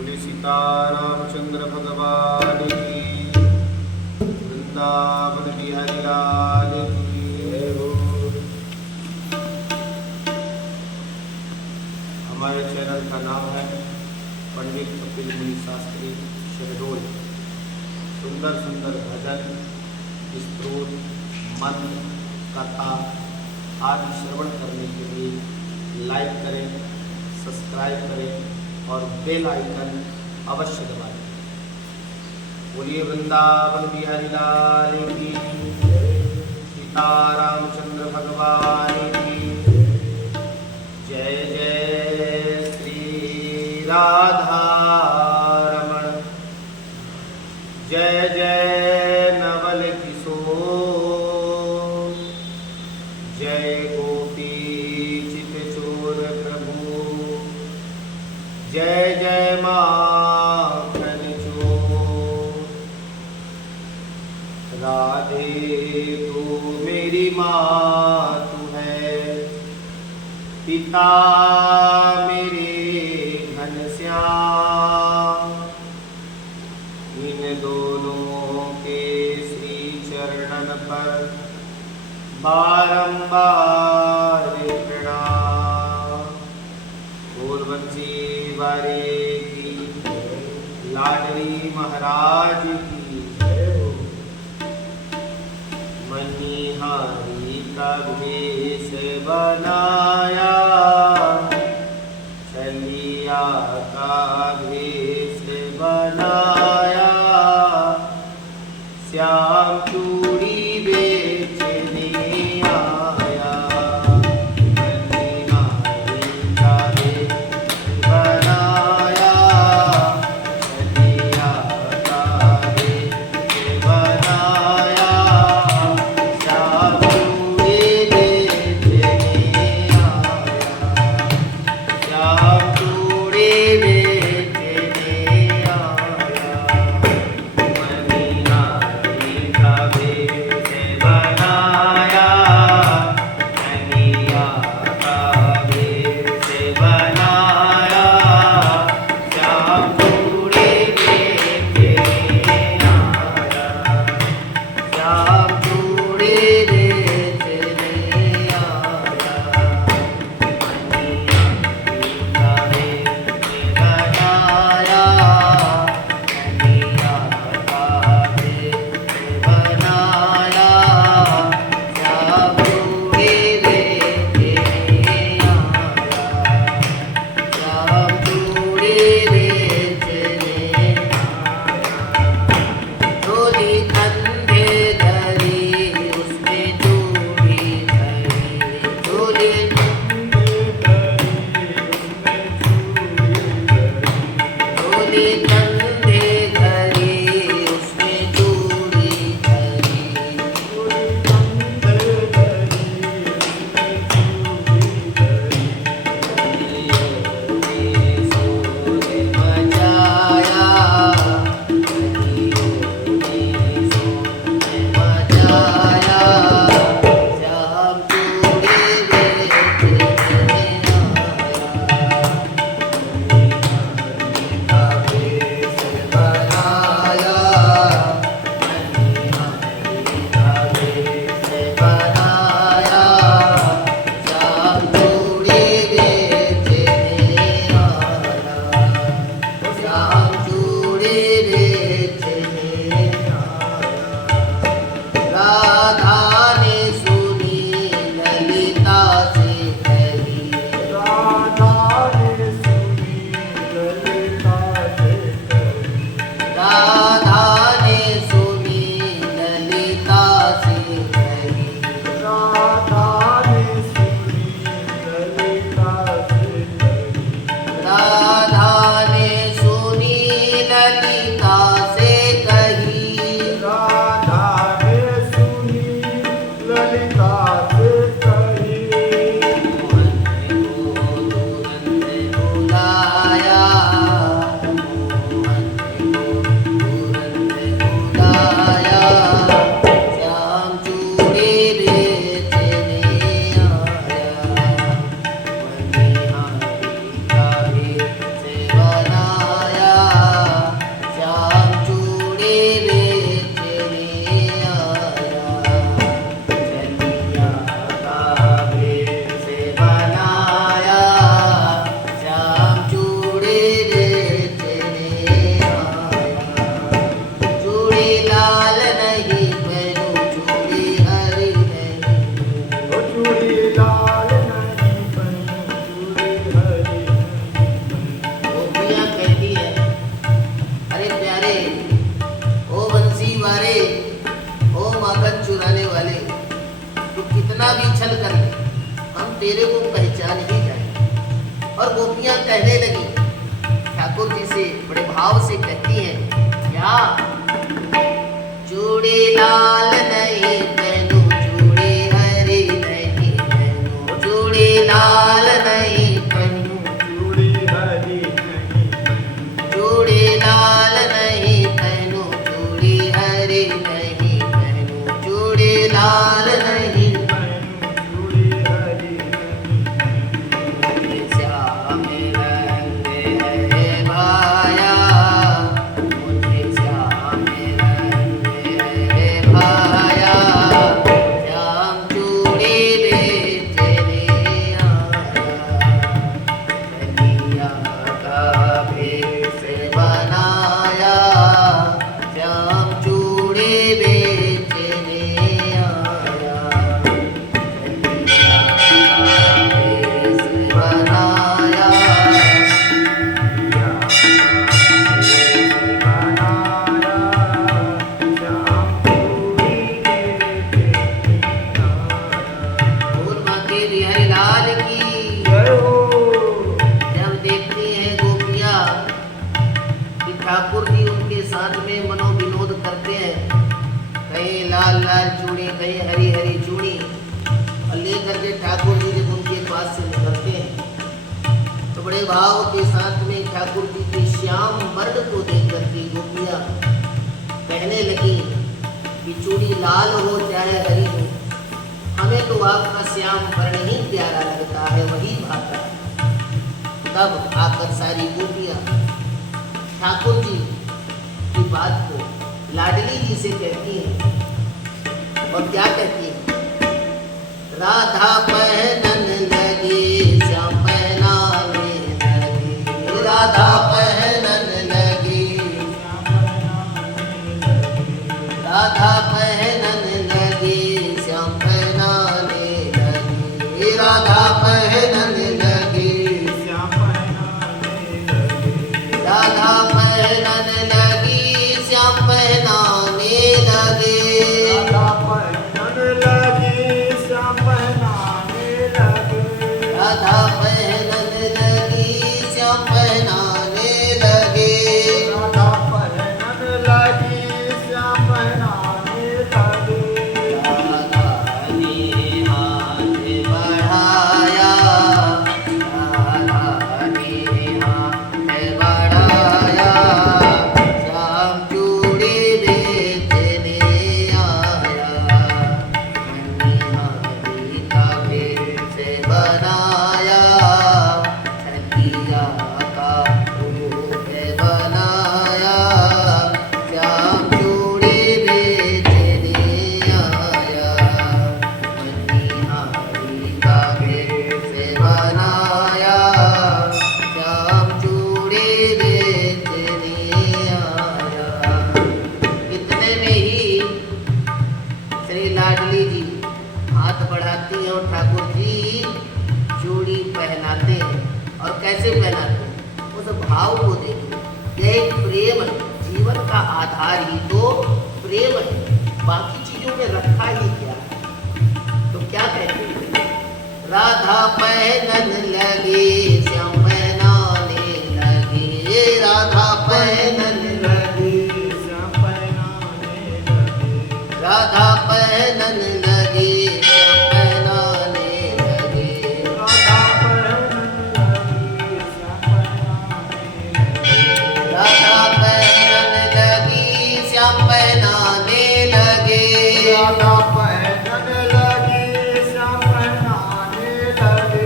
बोले सीता रामचंद्र भगवान की, वृंदावन बिहारी लाल की जय हो। हमारे चैनल का नाम है पंडित कपिल मुनि शास्त्री शहडोल। सुंदर सुंदर भजन, स्तोत्र, मंत्र, कथा आदि श्रवण करने के लिए लाइक करें, सब्सक्राइब करें और बेल आइकन अवश्य दबाएं। बोलिए वृंदावन बिहारी लाल की, सीता रामचंद्र भगवान की जय। जय श्री राधा रमण, जय जय नवल किशोर, जय गोपी चित चोर प्रभु, जय जय माखन चोर। राधे तू मेरी मातु है, पिता मेरे घनश्याम। इन दोनों के श्री चरणन पर बारंबार प्रणाम। बोल बंसी वारे की, लाडली महाराज की जय हो। मनिहारी का भेष बनाया, छलिया का भेष बनाया, श्याम चूड़ी बेचने आया। मनिहारी का भेष बनाया, छलिया का भेष बनाया, श्याम चूड़ी बेचने आया। श्याम चूड़ी बेचने तेरे को पहचान ही जाए। और गोपियां कहने लगी, ठाकुर जी से बड़े भाव से कहती हैं, क्या चूड़ी लाल नहीं पहनू, चूड़ी हरी नहीं पहनू, चूड़ी लाल नहीं पहनू, चूड़ी हरी नहीं पहनू, चूड़ी लाल नहीं पहनू, चूड़ी हरी नहीं पहनू, चूड़ी लाल नहीं पहनू, चूड़ी हरी नहीं श्याम रंग है भाया, मुझे श्याम रंग है भाया, श्याम चूड़ी बेचने आया, कलिया का भेष बनाया, श्याम चूड़ी बेचने आया, कलिया का भेष बनाया, फूलमती बिहारी लाल की जब देखती हैं गोपियां कि ठाकुर जी उनके साथ में मनोविनोद करते हैं, कहीं लाल लाल चूड़ी, कहीं हरी हरी चूड़ी, और लेकर के ठाकुर जी जब उनके पास से निकलते हैं तो बड़े भाव के साथ में ठाकुर जी के श्याम वर्ण को देख करके गोपियां कहने लगी कि चूड़ी लाल हो चाहे हरी हो, हमें तो आपका श्याम वर्ण ही प्यारा लगता है, वही भाता है। तब आकर सारी गोपियां ठाकुर जी की बात को लाडली जी से कहती हैं, और क्या कहती हैं, राधा पहनन लगी श्याम पहनाने लगी, राधा पहनन लगी, राधा पहनन लगी श्याम पहनाने लगी, राधा पहनन लगी, राधा पहनन लगी श्याम पहनाने लगे, राधा पहनन लगी श्याम पहनाने लगे, राधा ने हाथ बढ़ाया, राधा ने हाथ बढ़ाया, श्याम चूड़ी बेचने आया, मणिहारी का भेष बनाया, छठिया का रूप बनाया, श्याम चूड़ी बेचने आया, मणिहारी का भेष बनाया, श्याम चूड़ी बेचने आया। इतने में ही श्री लाडली जी हाथ बढ़ाती हैं और ठाकुर जी चूड़ी पहनाते हैं। और कैसे पहनाते हैं, उस भाव को देखो, यह एक प्रेम है, जीवन का आधार ही तो प्रेम है, बाकी चीजों में रखा ही क्या है। तो क्या कहते हैं, राधा पहनन लगी श्याम पहनाने लगी, राधा पहनन लगी, राधा पहनन लगी श्याम पहनाने लगी, राधा पहनन लगी श्याम पहनाने लगे, राधा पहनन लगी श्याम पहनाने लगे,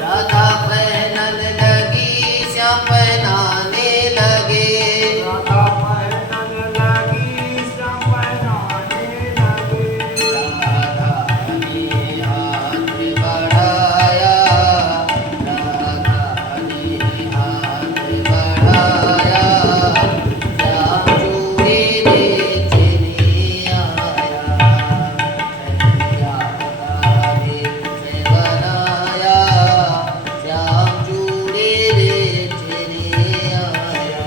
राधा पहनन लगी श्याम पहनाने लगे, राधा पहनन लगी श्याम पहनाने लगे, राधा ने हाथ बढ़ाया, राधा ने हाथ बढ़ाया, श्याम चूड़ी बेचने आया, कलिया का भेष बनाया, श्याम चूड़ी बेचने आया,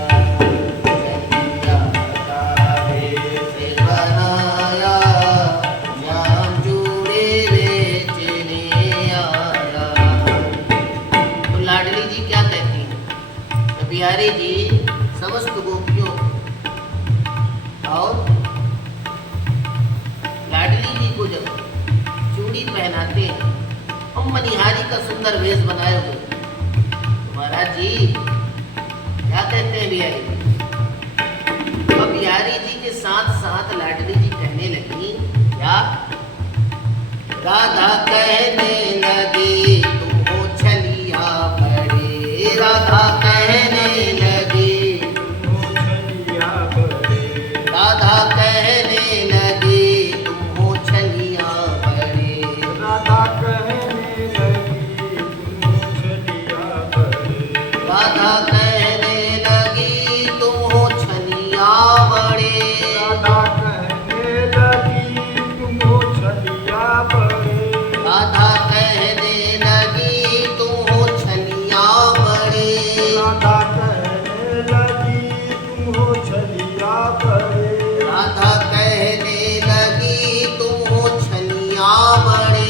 कलिया का भेष बनाया, श्याम चूड़ी बेचने आया। बिहारी जी समस्त गोपियों और लाडली जी को जब चूड़ी पहनाते हैं हम मनिहारी का सुंदर वेश बनाए हुए, तो महाराज जी क्या कहते हैं बिहारी जी? तो बिहारी जी के साथ साथ लाडली जी कहने लगी, क्या? राधा कहने लगी तुम हो छलिया बड़े, राधा कहने लगी तुम हो छलिया बड़े, राधा कहने लगी तुम हो छलिया बड़े, राधा कहने लगी तुम हो छलिया बड़े, राधा कहने लगी तुम हो छलिया बड़े, राधा कहने लगी तुम हो छलिया बड़े, राधा कहने लगी तुम हो छलिया बड़े, राधा कहने लगी तुम हो छलिया बड़े, राधा कहने लगी तुम हो छलिया बड़े, राधा कहने लगी तुम हो छलिया बड़े,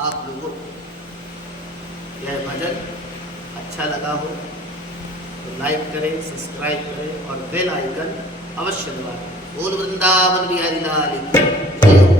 आप लोगों को यह भजन अच्छा लगा हो तो लाइक करें, सब्सक्राइब करें और बेल आइकन अवश्य दबाएं। बोल वृंदावन बिहारी लाल की जय हो।